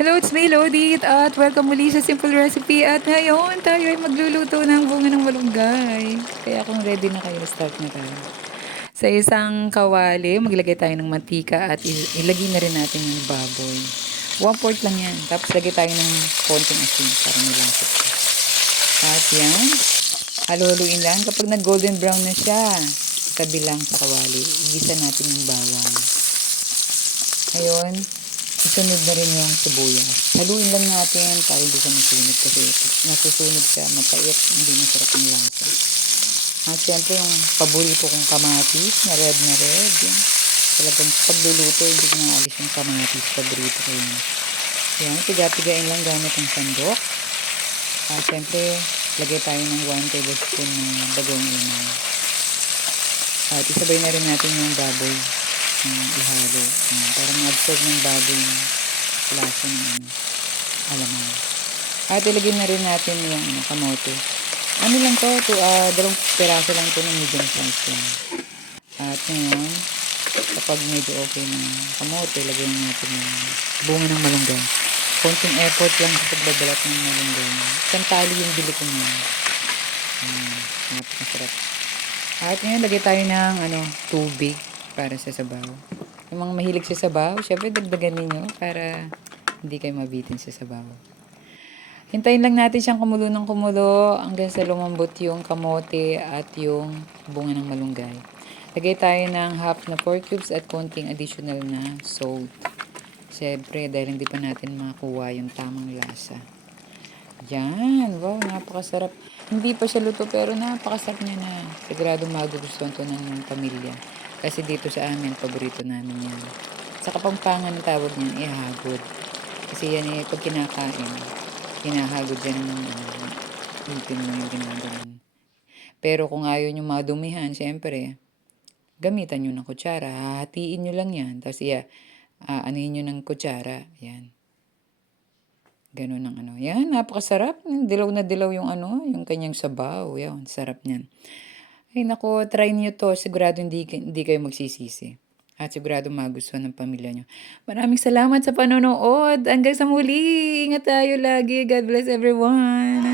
Hello, it's me, Lodit, at welcome muli sa Simple Recipe. At ngayon, tayo ay magluluto ng bunga ng malunggay. Kaya kung ready na kayo, start na tayo. Sa isang kawali, maglagay tayo ng mantika at ilagay na rin natin yung baboy. 1/4 lang yan. Tapos lagay tayo ng konting asin para malasap siya. At yan, haluhaluin lang. Kapag nag-golden brown na siya, tabi lang sa kawali, igisa natin yung bawang. Ngayon, isunod na rin yung sibuyas. Haluin lang natin para hindi siya masunog kasi nasusunog siya, mapait, hindi masarap ang lasa. At syempre yung paborito kong kamatis na red. Yan. Talagang sa pagluluto, hindi ko naalis yung kamatis. Paborito ko yun. Yan, tiga-tigain lang gamit ang sandok. At syempre, lagay tayo ng 1 tablespoon na bagong limang. At isabay na rin natin yung baboy. Ihalo. Para ma-absorb ng baboy yung lasa ng alamang. At ilagay na rin natin yung kamote. Ano lang to, 2 piraso lang to ng medium size yan. At ngayon, kapag medyo okay na kamote, lagyan natin yung bunga ng malunggay. Konting effort lang sa pagbabalat ng malunggay. Isang tali yung bili ko niya. Napakasarap. At ngayon, lagay tayo ng tubig para sa sabaw. Yung mga mahilig sa sabaw, syempre dagdagan ninyo para hindi kayo mabitin sa sabaw. Hintayin lang natin siyang kumulo ng kumulo hanggang sa lumambot yung kamote at yung bunga ng malunggay. Lagay tayo ng half na pork cubes at konting additional na salt. Syempre, dahil hindi pa natin makuha yung tamang lasa. Yan, wow, napakasarap. Hindi pa siya luto pero napakasarap niya na. Sigurado magugustuhan to ng pamilya. Kasi dito sa amin, paborito namin yan. Sa Kapampangan ang tawag niyan, ihagod. Kasi yan pag kinakain, hinahagod yan ng ipin mo yung ginaganon. Pero kung ayaw nyo madumihan, syempre, gamitan nyo ng kutsara. Hahatiin nyo lang yan. Tapos anuhin nyo ng kutsara. Yan. Ganun ang Yan, napakasarap. Dilaw na dilaw yung yung kanyang sabaw. Yan, sarap niyan. Ay nako, try niyo to. Sigurado hindi kayo magsisisi. At sigurado magustuhan ng pamilya niyo. Maraming salamat sa panonood. Hanggang sa muli. Ingat tayo lagi. God bless everyone.